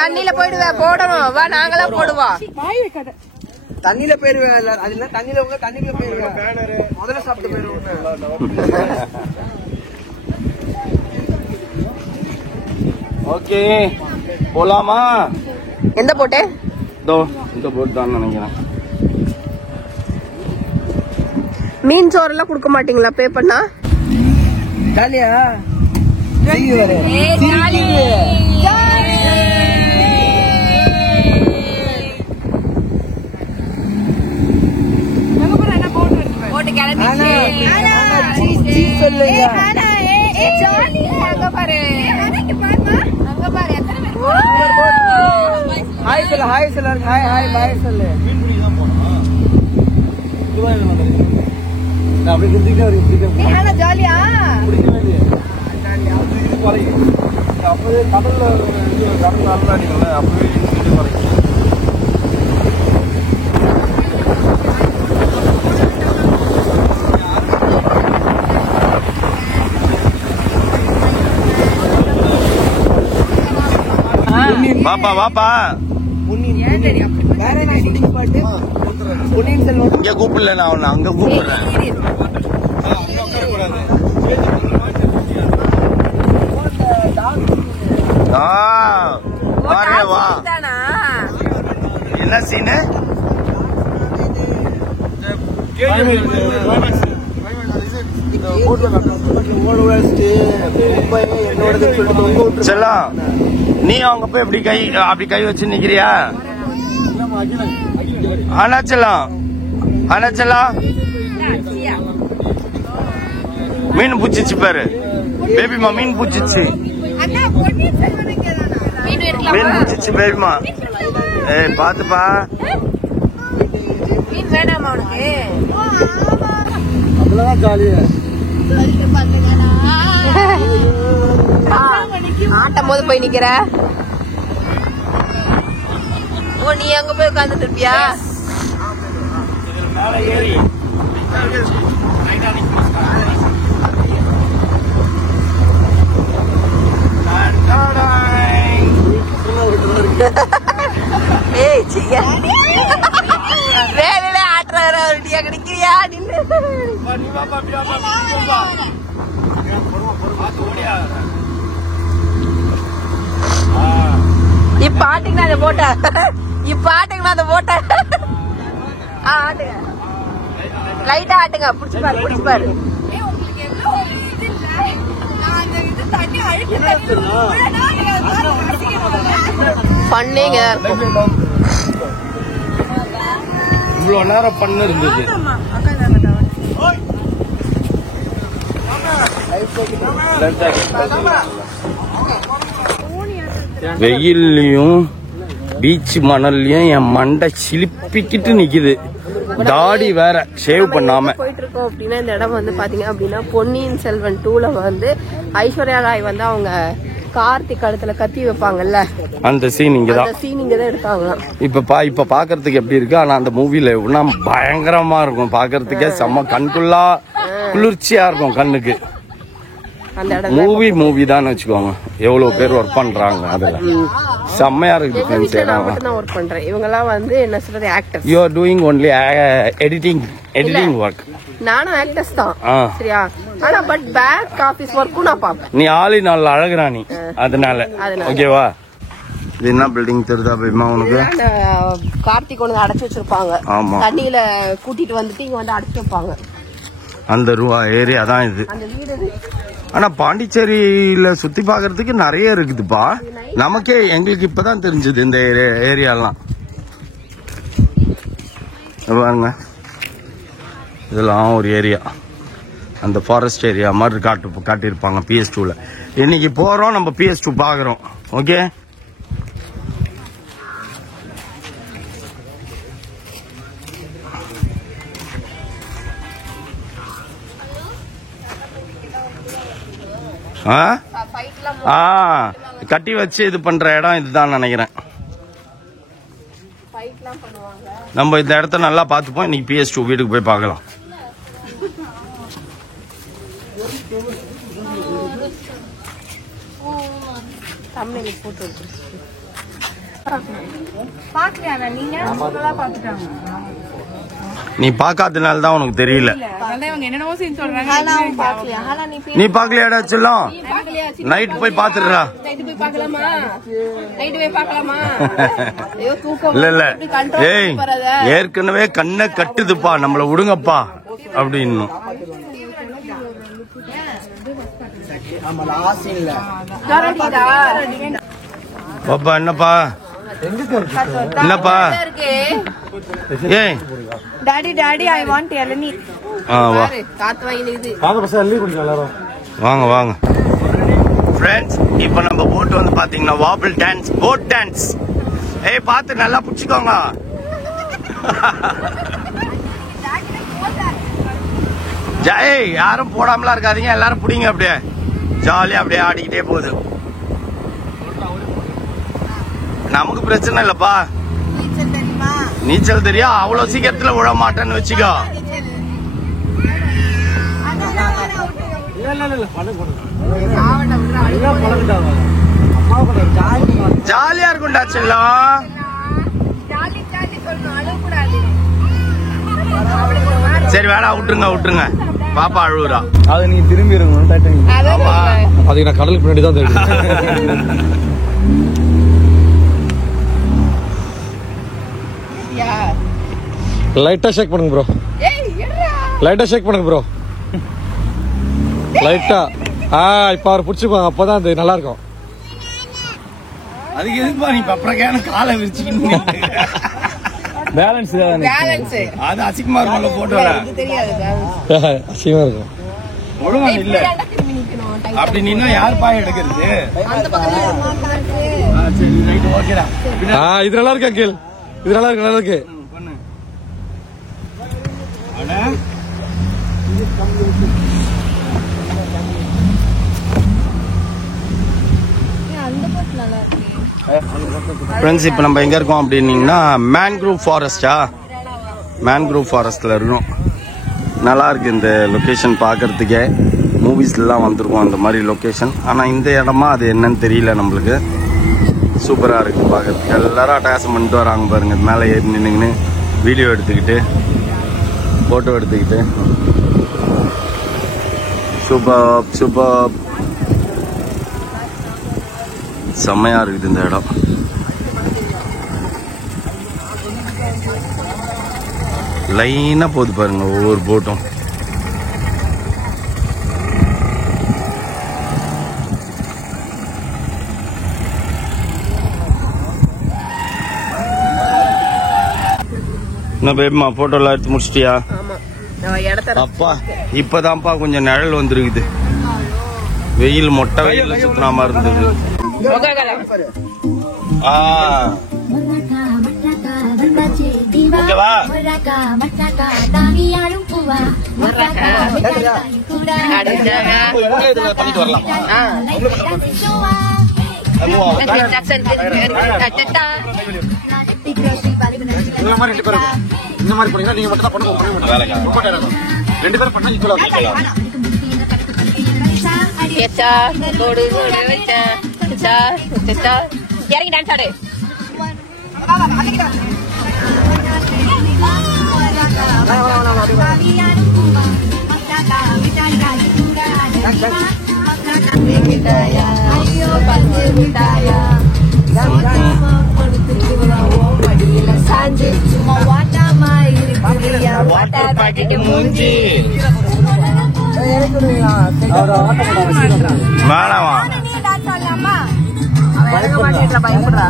தண்ணியில போயிடுவேன் போடணும் வா நாங்களாம் போடுவோம் தண்ணியில போயிருவேன் அது இல்ல தண்ணியில உங்க தண்ணிக்குள்ள போயிருவேன் முதல்ல சாப்பிட்டு போயிருவேன் ஓகே போலாமா எந்த போட்டு இந்த போட் தான் நினைக்கிறேன் மீன் சோறு எல்லாம் குடுக்க மாட்டீங்களா பே பண்ணா ஜாலியா போட்டு கிளம்பி ஹாய் சொல்லு ஹாய் சொல்லு ஹாய் ஹாய் பாய் சொல்லு அப்படி குடிக்க ஜாலியா அப்பவே கடல்ல கடல் நல்லா அடிக்கல அப்பவே வாப்பா வாப்பா இங்க கூப்பிடல நான் அவனை அங்க கூப்பிடுறேன் வா என்ன சீனு செல்லாம் நீ அவங்க போய் அப்படி கை வச்சு நிக்கிறியா அண்ணாச்சலாம் மீன் பூச்சிச்சு பாரு பேபிமா மீன் பூச்சிச்சு மீன் பூச்சிச்சு பேபிமா ஏய் பாத்துப்பா மீன் வேணாமா உனக்கு ஆட்டும் போது போய் நிக்கிற ஓ நீ அங்க போய் உட்கார்ந்துட்டு இருப்பியா ஏய் சியா வேலையில ஆட்டுற ரெடியா கிடைக்கிறியா நில்லு இப்ப ஆட்டுங்க அதை போட்ட ஆட்டுங்க லைட்டா ஆட்டுங்க புடிச்சு பாரு பண்ணீங்க இவ்வளவு நேரம் பண்ண இருந்தது வெயில்லையும் பீச் மணல்லையும் என் மண்டை சிலிப்பிக்கிட்டு நிக்குது தாடி வேற ஷேவ் பண்ணாம போயிட்டு இருக்கோம் அப்படின்னா இந்த இடம் வந்து பாத்தீங்க அப்படின்னா பொன்னியின் செல்வன் 2ல வந்து ஐஸ்வர்யா ராய் வந்து அவங்க கார்த்திக் கழுத்துல கத்தி வைப்பாங்கல்ல அந்த சீன் இங்கதான் எடுத்தாங்களாம். இப்ப பாக்குறதுக்கு எப்படி இருக்கு ஆனா அந்த மூவில இன்னும் பயங்கரமா இருக்கும் பாக்குறதுக்கே செம்ம கண்குள்ளா குளிர்ச்சியா இருக்கும் கண்ணுக்கு மூவி தான் வச்சுக்கோங்க எவ்வளவு பேர் ஒர்க் பண்றாங்க அதுல செம்மையா இருக்கு ஒர்க் பண்றேன் இவங்க எல்லாம் வந்து என்ன சொல்றது actors you are doing only editing work நானும் ஆக்டர்ஸ் தான் சரியா ஆனா பட் பேக் ஆபீஸ் ஒர்க்கும் நான் பாப்பேன் நீ ஆளி நாள் அழகுறானி அதனால ஓகேவா இது என்ன பில்டிங் தெரியுதா பேமா உனக்கு கார்த்திக் ஒன்று அடைச்சு வச்சிருப்பாங்க தண்ணியில கூட்டிட்டு வந்துட்டு இங்க வந்து அடைச்சு வைப்பாங்க அந்த ஏரியா தான் இது அந்த வீடு ஆனா பாண்டிச்சேரியில சுத்தி பாக்குறதுக்கு நிறைய இருக்குதுப்பா நமக்கே எங்களுக்கு இப்பதான் தெரிஞ்சது இந்த ஏரியாலாம் பாருங்க இதெல்லாம் ஒரு ஏரியா அந்த ஃபாரஸ்ட் ஏரியா மாதிரி காட்டியிருப்பாங்க PS2ல இன்னைக்கு போறோம் நம்ம PS2 பாக்குறோம் ஓகே கட்டி வச்சு இது பண்ற இடம் இதுதான் நினைக்கிறேன் நம்ம இந்த இடத்த நல்லா பார்த்துப்போம் இன்னைக்கு PS2 வீட்டுக்கு போய் பார்க்கலாம் நீ பாக்காதனால தான் உனக்கு தெரியல. நீ பாக்கலையாடா சொல்லும்? நைட் போய் பாத்துடுறா. இல்ல இல்ல, ஏய் ஏற்கனவே கண்ணை கட்டுதுப்பா, நம்மள விடுங்கப்பா அப்படின்னு. பாப்பா என்னப்பா என்னப்பா? ஏய் டாடி டாடி ஐ வாண்ட் இளநீர். வா காத்து வாங்கிடுது. வாங்க வாங்க ஃப்ரெண்ட்ஸ். இப்போ நம்ம போட் வந்து பாத்தீங்கன்னா வாபிள் டான்ஸ், போட் டான்ஸ். ஏய் பார்த்து நல்லா பிடிச்சிக்கோங்க. ஜெய் யாரும் போடாமலாம் இருக்காதீங்க, எல்லாரும் பிடிங்க. அப்படியே ஜாலியா அப்படியே ஆடிக்கிட்டே போகுது. நமக்கு பிரச்சனை இல்லப்பா, நீச்சல் தெரியும். அவ்வளவு சீக்கிரத்துல விழ மாட்டேன்னு வச்சுக்கோ. ஜாலியா இருக்கும்டா செல்லம். சரி வேணா விட்டுருங்க. பாப்பா அழுவுறா. அது நீ திரும்பி இருக்கணும். அதுக்கு நான் கடலுக்கு பின்னாடி தான் தெரியும். லைட்டா ஷேக் பண்ணுங்க ப்ரோ. லைட்டா ஷேக் பண்ணுங்க ப்ரோ. லைட்டா. இப்ப அவர் பிடிச்சிப்பாங்க, அப்பதான் அது நல்லா இருக்கும். அதுக்கு எதுக்குப்பா நீ பப்பரக்கான காலை விரிச்சுக்கணும்? பேலன்ஸ் அது அசிங்கமா இருக்கும். போட்டு வர அசிங்கமா இருக்கும். ஒழுங்கா இல்ல அப்படி நீனா யார் பாய எடுக்கிறது? சரி ரைட் ஓகேடா. இது நல்லா இருக்கு அங்கிள், இது நல்லா இருக்கு, நல்லா இருக்கு. ஃப்ரெண்ட்ஸ் இப்போ நம்ம எங்க இருக்கோம் அப்படின்னீங்கன்னா மேன்க்ரூவ் ஃபாரஸ்டா, மேன்க்ரூவ் ஃபாரஸ்ட்ல இருக்கோம். நல்லா இருக்கு இந்த லொக்கேஷன் பார்க்கறதுக்கே. மூவிஸ்லாம் வந்திருக்கோம் அந்த மாதிரி லொக்கேஷன். ஆனால் இந்த இடமா அது என்னன்னு தெரியல நம்மளுக்கு. சூப்பராக இருக்கு பார்க்கறதுக்கு. எல்லாரும் அட்டகாசம் பண்ணிட்டு வராங்க பாருங்க. மேலே ஏறி நின்றுங்கன்னு வீடியோ எடுத்துக்கிட்டு ஃபோட்டோ எடுத்துக்கிட்டு. சூப்பர் செம்மையா இருக்குது இந்த இடம். லைனா போகுது பாருங்க ஒவ்வொரு போட்டும். என்ன பேபிமா போட்டோலாம் எடுத்து முடிச்சிட்டியா? அப்பா இப்பதான்ப்பா கொஞ்சம் நிழல் வந்துருக்குது. வெயில் மொட்டை வெயில் சுத்தனாம இருந்தது. ஓகேவா? பண்ணிட்டு வரலாமா? இந்த மாதிரி 2 பேரும் இந்த மாதிரி பண்ணீங்கன்னா நீங்க மட்டும் தான் பண்ணுங்க. 2 பேரும் பண்ணா ஈக்குவலா இறங்கி டான்ஸ் ஆடு. வேணாமா? பயப்படுறா.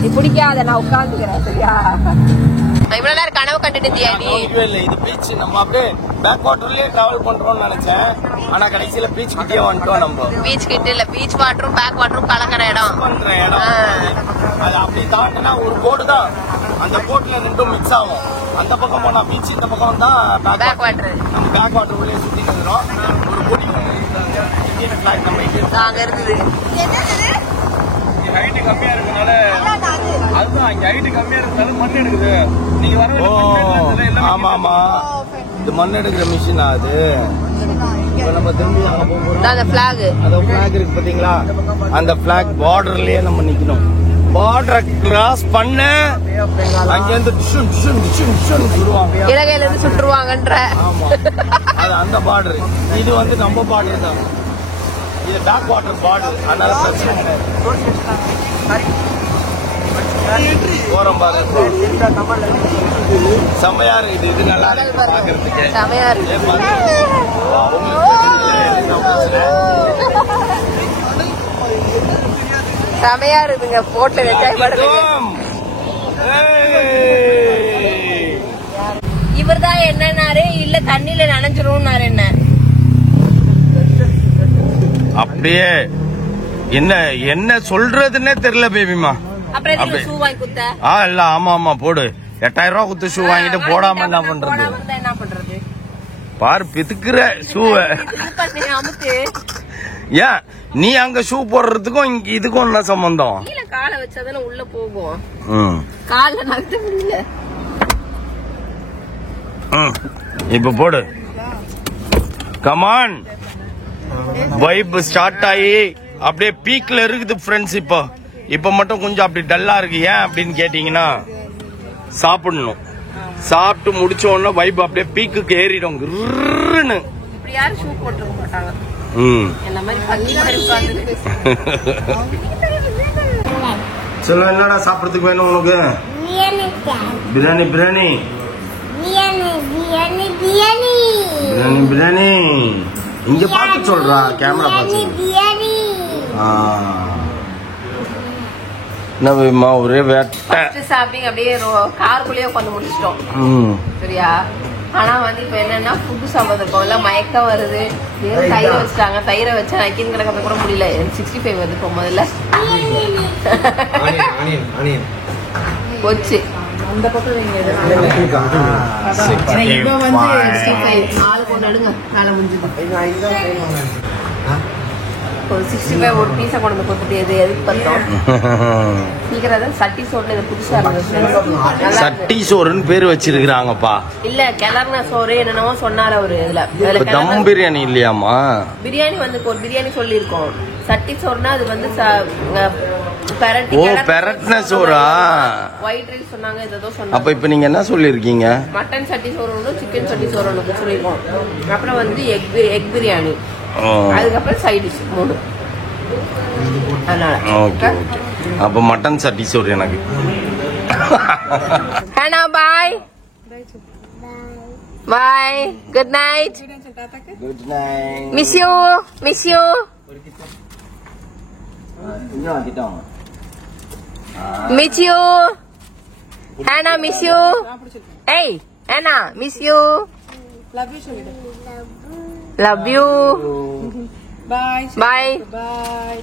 நீ பிடிக்காத, நான் உட்காந்துக்கிறேன் சரியா? இவ்வளவு நேரம் கனவு கண்டுட்டு இருந்தியா நீ? இது பீச். நம்ம அப்படியே பேக் வாட்டர்லயே டிராவல் பண்றோம்னு நினைச்சேன். ஆனா கடைசியில பீச் கிட்டே வந்துட்டோம். நம்ம பீச் கிட்ட இல்ல, பீச் வாட்டரும் பேக் வாட்டரும் கலக்கிற இடம். பண்ற இடம் அது. அப்படி தாண்டினா ஒரு போர்டு தான், அந்த போர்ட்ல ரெண்டும் மிக்ஸ் ஆகும். அந்த பக்கம் போனா பீச், இந்த பக்கம் தான் பேக் வாட்டர். நம்ம பேக் வாட்டர் உள்ளே சுத்தி இருக்கிறோம். ஒரு பொடி இந்தியன் பிளாக் நம்ம அங்க இருக்குது. கம்மியா இருக்கனால அதுதான் இங்க ஹைட் கம்மியா இருக்கனால மண் எடுக்குது. நீங்க வர ஆமா ஆமா இது மண் எடுக்கிற மிஷின் அது. இப்ப நம்ம திரும்பி அங்க போறோம். அந்த பிளாக் அந்த பிளாக் இருக்கு பாத்தீங்களா, அந்த பிளாக் பார்டர்லயே நம்ம நிக்கணும். பார்டரை கிராஸ் பண்ண அங்க இருந்து இலங்கையில இருந்து சுற்றுவாங்கன்ற. ஆமா அது அந்த பார்டர். இது வந்து நம்ம பார்டர் தான். இது டாக் வாட்டர் பார்டர். அதனால பிரச்சனை கிடையாது. போறோம் பாரு. செம்மையா இருக்குது. இது நல்லா இருக்கு பாக்குறதுக்கு. செமையா இருக்கு. செமையா இருக்குங்க. போட்டு என்ஜாய் பண்ணுங்க. இவர்தான் என்னன்னாரு, இல்ல தண்ணியில நனைஞ்சிரும் என்ன அப்படியே என்ன என்ன சொல்றதுன்னே தெரியல பேபிமா. அப்புறம் ஷூ வாங்கி குத்த இல்ல ஆமா ஆமா போடு. 8000 ரூபாய் குத்து ஷூ வாங்கிட்டு போடாம என்ன பண்றது? என்ன பண்றது பாரு பிதுக்குற ஷூவ. ஏன் நீ அங்க ஷூ போடுறதுக்கும் இங்க இதுக்கும் என்ன சம்பந்தம்? கீழே காலை வச்சாதானே உள்ள போகும். கால நகர்த்த முடியல. இப்ப போடு. கமான். வைப் ஸ்டார்ட் ஆகி அப்படியே பீக்ல இருக்குது ஃப்ரெண்ட்ஸ். இப்ப மட்டும் கொஞ்சம் அப்படி டல்லா இருக்கு. ஏன் அப்படின்னு கேட்டீங்கன்னா சாப்பிடணும். சாப்பிட்டு முடிச்ச உடனே வைப் அப்படியே பீக்குக்கு ஏறிடும். இப்படி யாரும் ஷூ போட்டுக்க மாட்டாங்க. சொல்ல என்னடா சாப்பிடறதுக்கு வேணும் உனக்கு? பிரியாணி பிரியாணி பிரியாணி பிரியாணி. இங்க பார்த்து சொல்றா, கேமரா பார்த்து. என்னமா ஒரே வேட்டை சாப்பிங் அப்படியே காருக்குள்ளேயே உட்காந்து முடிச்சிட்டோம். சரியா? ஆனா வந்து இப்ப என்னன்னா ஃபுட்டு சாப்பிட்றதுக்கும் இல்ல மயக்கம் வருது. தயிரை வச்சுட்டாங்க. தயிரை வச்சா நக்கின்னு கிடக்கிறத கூட முடியல. 65 வருது இப்போ முதல்ல போச்சு. அந்த பக்கம் ஆளு கொண்டு எடுங்க. காலை முடிஞ்சது ஒரு 65 ஒரு பீஸை கொண்டு வந்து கொடுத்துட்டு எது எதுக்கு பார்த்தோம். சீக்கிரம் சட்டி சோறுல இது புதுசா இருந்தது. சட்டி சோறுன்னு பேரு வச்சிருக்காங்கப்பா. இல்ல கிளர்ன சோறு என்னென்னமோ சொன்னாரு அவரு. இதுல தம் பிரியாணி இல்லையாமா? பிரியாணி வந்து ஒரு பிரியாணி சொல்லிருக்கோம். சட்டி சோறுனா அது வந்து பெரட்ன சோறா? ஒயிட் ரைஸ் சொன்னாங்க. ஏதோ சொன்னாங்க. அப்ப இப்ப நீங்க என்ன சொல்லிருக்கீங்க? மட்டன் சட்டி சோறு ஒன்று, சிக்கன் சட்டி சோறு ஒன்று சொல்லிருக்கோம். அப்புறம் வந்து எக் பிரியாணி, அதுக்கப்புறம் சைட் டிஷ் 3. அதனால ஓகே ஓகே. அப்ப மட்டன் சட்டி சோறு எனக்கு. Hana bye bye. Good night. Good night. Miss you miss you. Miss you Hana. Miss you. ஏய் Hana miss you. Love you. Bye. Bye. Bye.